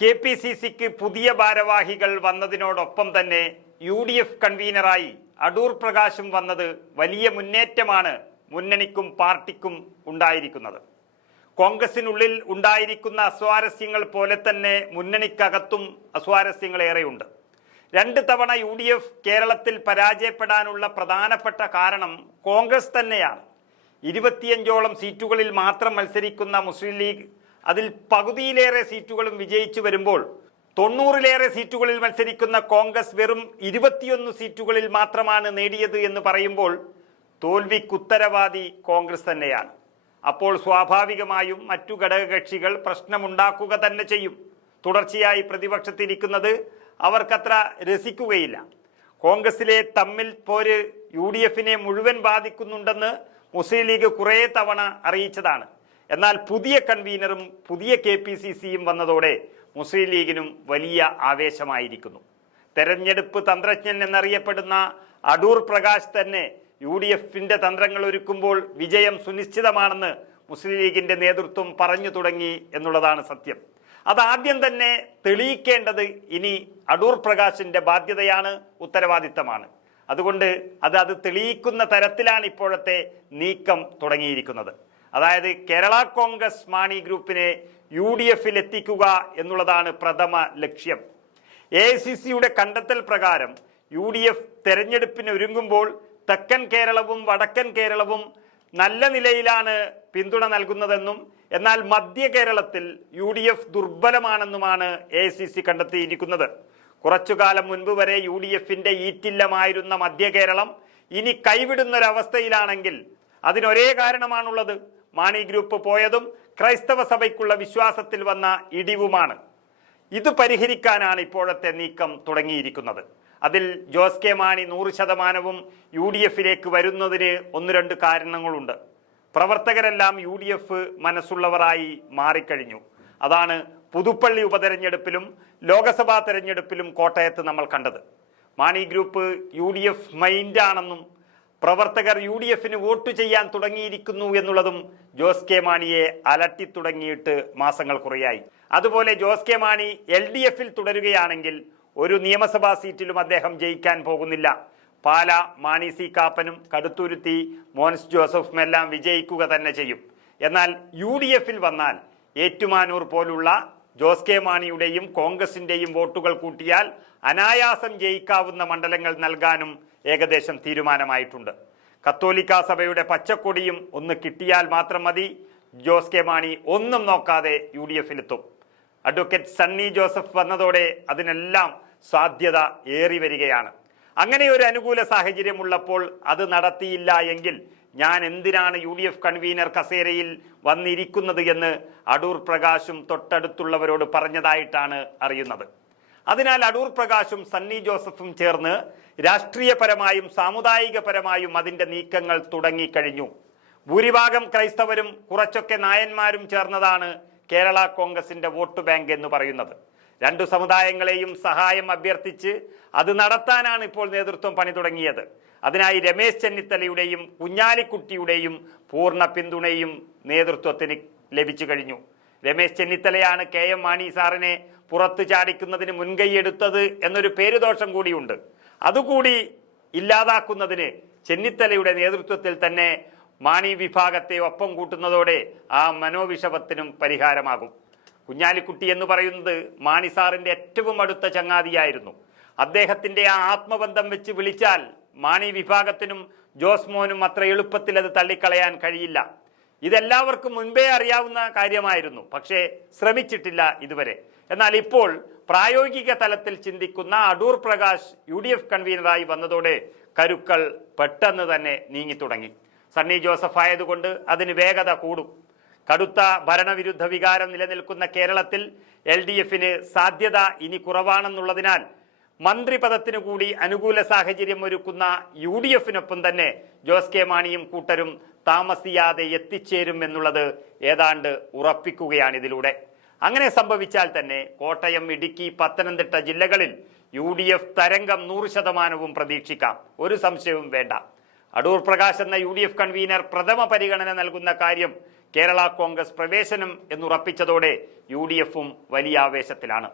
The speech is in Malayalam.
കെ പി സി സിക്ക് പുതിയ ഭാരവാഹികൾ വന്നതിനോടൊപ്പം തന്നെ യു ഡി എഫ് കൺവീനറായി അടൂർ പ്രകാശും വന്നത് വലിയ മുന്നേറ്റമാണ് മുന്നണിക്കും പാർട്ടിക്കും ഉണ്ടായിരിക്കുന്നത്. കോൺഗ്രസിനുള്ളിൽ ഉണ്ടായിരിക്കുന്ന അസ്വാരസ്യങ്ങൾ പോലെ തന്നെ മുന്നണിക്കകത്തും അസ്വാരസ്യങ്ങൾ ഏറെയുണ്ട് രണ്ട് തവണ യു ഡി എഫ് കേരളത്തിൽ പരാജയപ്പെടാനുള്ള പ്രധാനപ്പെട്ട കാരണം കോൺഗ്രസ് തന്നെയാണ്. ഇരുപത്തിയഞ്ചോളം സീറ്റുകളിൽ മാത്രം മത്സരിക്കുന്ന മുസ്ലിം ലീഗ് അതിൽ പകുതിയിലേറെ സീറ്റുകളും വിജയിച്ചു വരുമ്പോൾ തൊണ്ണൂറിലേറെ സീറ്റുകളിൽ മത്സരിക്കുന്ന കോൺഗ്രസ് വെറും ഇരുപത്തിയൊന്ന് സീറ്റുകളിൽ മാത്രമാണ് നേടിയത് എന്ന് പറയുമ്പോൾ തോൽവിക്കുത്തരവാദി കോൺഗ്രസ് തന്നെയാണ്. അപ്പോൾ സ്വാഭാവികമായും മറ്റു ഘടകകക്ഷികൾ പ്രശ്നമുണ്ടാക്കുക തന്നെ ചെയ്യും. തുടർച്ചയായി പ്രതിപക്ഷത്തിരിക്കുന്നത് അവർക്കത്ര രസിക്കുകയില്ല. കോൺഗ്രസിലെ തമ്മിൽ പോര് യു ഡി എഫിനെ മുഴുവൻ ബാധിക്കുന്നുണ്ടെന്ന് മുസ്ലിം ലീഗ് കുറേ തവണ അറിയിച്ചതാണ്. എന്നാൽ പുതിയ കൺവീനറും പുതിയ കെ പി സി സിയും വന്നതോടെ മുസ്ലിം ലീഗിനും വലിയ ആവേശമായിരിക്കുന്നു. തെരഞ്ഞെടുപ്പ് തന്ത്രജ്ഞൻ എന്നറിയപ്പെടുന്ന അടൂർ പ്രകാശ് തന്നെ യു ഡി എഫിന്റെ തന്ത്രങ്ങൾ ഒരുക്കുമ്പോൾ വിജയം സുനിശ്ചിതമാണെന്ന് മുസ്ലിം ലീഗിന്റെ നേതൃത്വം പറഞ്ഞു തുടങ്ങി എന്നുള്ളതാണ് സത്യം. അതാദ്യം തന്നെ തെളിയിക്കേണ്ടത് ഇനി അടൂർ പ്രകാശിന്റെ ബാധ്യതയാണ് ഉത്തരവാദിത്തമാണ്. അതുകൊണ്ട് അത് അത് തെളിയിക്കുന്ന തരത്തിലാണ് ഇപ്പോഴത്തെ നീക്കം തുടങ്ങിയിരിക്കുന്നത്. അതായത് കേരള കോൺഗ്രസ് മാണി ഗ്രൂപ്പിനെ യു ഡി എഫിൽ എത്തിക്കുക എന്നുള്ളതാണ് പ്രഥമ ലക്ഷ്യം. എ സി സിയുടെ കണ്ടെത്തൽ പ്രകാരം യു ഡി എഫ് തെരഞ്ഞെടുപ്പിന് ഒരുങ്ങുമ്പോൾ തെക്കൻ കേരളവും വടക്കൻ കേരളവും നല്ല നിലയിലാണ് പിന്തുണ നൽകുന്നതെന്നും എന്നാൽ മധ്യ കേരളത്തിൽ യു ഡി എഫ് ദുർബലമാണെന്നുമാണ് എ സി സി കണ്ടെത്തിയിരിക്കുന്നത്. കുറച്ചു കാലം മുൻപ് വരെ യു ഡി എഫിന്റെ ഈറ്റില്ലമായിരുന്ന മധ്യ കേരളം ഇനി കൈവിടുന്നൊരവസ്ഥയിലാണെങ്കിൽ അതിനൊരേ കാരണമാണുള്ളത്. മാണി ഗ്രൂപ്പ് പോയതും ക്രൈസ്തവ സഭയ്ക്കുള്ള വിശ്വാസത്തിൽ വന്ന ഇടിവുമാണ്. ഇത് പരിഹരിക്കാനാണ് ഇപ്പോഴത്തെ നീക്കം തുടങ്ങിയിരിക്കുന്നത്. അതിൽ ജോസ് കെ മാണി നൂറ് ശതമാനവും യു ഡി എഫിലേക്ക് വരുന്നതിന് ഒന്ന് രണ്ട് കാരണങ്ങളുണ്ട്. പ്രവർത്തകരെല്ലാം യു ഡി എഫ് മനസ്സുള്ളവരായി മാറിക്കഴിഞ്ഞു. അതാണ് പുതുപ്പള്ളി ഉപതെരഞ്ഞെടുപ്പിലും ലോകസഭാ തെരഞ്ഞെടുപ്പിലും കോട്ടയത്ത് നമ്മൾ കണ്ടത്. Mani group U D F മൈൻഡാണെന്നും പ്രവർത്തകർ യു ഡി എഫിന് വോട്ട് ചെയ്യാൻ തുടങ്ങിയിരിക്കുന്നു എന്നുള്ളതും ജോസ് കെ മാണിയെ അലട്ടി തുടങ്ങിയിട്ട് മാസങ്ങൾ കുറയായി. അതുപോലെ Jose K Mani L D എഫിൽ തുടരുകയാണെങ്കിൽ ഒരു നിയമസഭാ സീറ്റിലും അദ്ദേഹം ജയിക്കാൻ പോകുന്നില്ല. പാല മാണി സി കാപ്പനും കടുത്തുരുത്തി മോൻസ് ജോസഫും എല്ലാം വിജയിക്കുക തന്നെ ചെയ്യും. എന്നാൽ യു ഡി എഫിൽ വന്നാൽ ഏറ്റുമാനൂർ പോലുള്ള ജോസ് കെ മാണിയുടെയും കോൺഗ്രസിന്റെയും വോട്ടുകൾ കൂട്ടിയാൽ അനായാസം ജയിക്കാവുന്ന മണ്ഡലങ്ങൾ നൽകാനും ഏകദേശം തീരുമാനമായിട്ടുണ്ട്. കത്തോലിക്ക സഭയുടെ പച്ചക്കൊടിയും ഒന്ന് കിട്ടിയാൽ മാത്രം മതി. ജോസ് കെ മാണി ഒന്നും നോക്കാതെ യു ഡി എഫിലെത്തും. അഡ്വക്കേറ്റ് സണ്ണി ജോസഫ് വന്നതോടെ അതിനെല്ലാം സാധ്യത ഏറി വരികയാണ്. അങ്ങനെ ഒരു അനുകൂല സാഹചര്യമുള്ളപ്പോൾ അത് നടത്തിയില്ല എങ്കിൽ ഞാൻ എന്തിനാണ് യു ഡി എഫ് കൺവീനർ കസേരയിൽ വന്നിരിക്കുന്നത് എന്ന് അടൂർ പ്രകാശും തൊട്ടടുത്തുള്ളവരോട് പറഞ്ഞതായിട്ടാണ് അറിയുന്നത്. അതിനാൽ അടൂർ പ്രകാശും സണ്ണി ജോസഫും ചേർന്ന് രാഷ്ട്രീയപരമായും സാമുദായികപരമായും അതിന്റെ നീക്കങ്ങൾ തുടങ്ങിക്കഴിഞ്ഞു. ഭൂരിഭാഗം ക്രൈസ്തവരും കുറച്ചൊക്കെ നായന്മാരും ചേർന്നതാണ് കേരള കോൺഗ്രസിന്റെ വോട്ട് ബാങ്ക് എന്ന് പറയുന്നത്. രണ്ടു സമുദായങ്ങളെയും സഹായം അഭ്യർത്ഥിച്ച് അത് നടത്താനാണ് ഇപ്പോൾ നേതൃത്വം പണി തുടങ്ങിയത്. അതിനായി രമേശ് ചെന്നിത്തലയുടെയും കുഞ്ഞാലിക്കുട്ടിയുടെയും പൂർണ പിന്തുണയും നേതൃത്വത്തിന് ലഭിച്ചു കഴിഞ്ഞു. രമേശ് ചെന്നിത്തലയാണ് കെ എം മാണി സാറിനെ പുറത്തു ചാടിക്കുന്നതിന് മുൻകൈയെടുത്തത് എന്നൊരു പേരുദോഷം കൂടിയുണ്ട്. അതുകൂടി ഇല്ലാതാക്കുന്നതിന് ചെന്നിത്തലയുടെ നേതൃത്വത്തിൽ തന്നെ മാണി വിഭാഗത്തെ ഒപ്പം കൂട്ടുന്നതോടെ ആ മനോവിഷമത്തിനും പരിഹാരമാകും. കുഞ്ഞാലിക്കുട്ടി എന്ന് പറയുന്നത് മാണി സാറിന്റെ ഏറ്റവും അടുത്ത ചങ്ങാതിയായിരുന്നു. അദ്ദേഹത്തിന്റെ ആ ആത്മബന്ധം വെച്ച് വിളിച്ചാൽ മാണി വിഭാഗത്തിനും ജോസ് മോനും അത്ര എളുപ്പത്തിൽ അത് തള്ളിക്കളയാൻ കഴിയില്ല. ഇതെല്ലാവർക്കും മുൻപേ അറിയാവുന്ന കാര്യമായിരുന്നു. പക്ഷേ ശ്രമിച്ചിട്ടില്ല ഇതുവരെ. എന്നാൽ ഇപ്പോൾ പ്രായോഗിക തലത്തിൽ ചിന്തിക്കുന്ന Adoor Prakash U D F കൺവീനറായി വന്നതോടെ കരുക്കൾ പെട്ടെന്ന് തന്നെ നീങ്ങി തുടങ്ങി. സണ്ണി ജോസഫ് ആയതുകൊണ്ട് അതിന് വേഗത കൂടും. കടുത്ത ഭരണവിരുദ്ധ വികാരം നിലനിൽക്കുന്ന കേരളത്തിൽ എൽ ഡി എഫിന് സാധ്യത ഇനി കുറവാണെന്നുള്ളതിനാൽ മന്ത്രിപദത്തിനു കൂടി അനുകൂല സാഹചര്യം ഒരുക്കുന്ന യു ഡി എഫിനൊപ്പം തന്നെ ജോസ് കെ മാണിയും കൂട്ടരും താമസിയാതെ എത്തിച്ചേരും എന്നുള്ളത് ഏതാണ്ട് ഉറപ്പിക്കുകയാണ് ഇതിലൂടെ. അങ്ങനെ സംഭവിച്ചാൽ തന്നെ കോട്ടയം ഇടുക്കി പത്തനംതിട്ട ജില്ലകളിൽ യു ഡി എഫ് തരംഗം നൂറ് ശതമാനവും പ്രതീക്ഷിക്കാം. ഒരു സംശയവും വേണ്ട. അടൂർ പ്രകാശ് എന്ന യു ഡി എഫ് കൺവീനർ പ്രഥമ പരിഗണന നൽകുന്ന കാര്യം കേരള കോൺഗ്രസ് പ്രവേശനം എന്നുറപ്പിച്ചതോടെ യു ഡി എഫും വലിയ ആവേശത്തിലാണ്.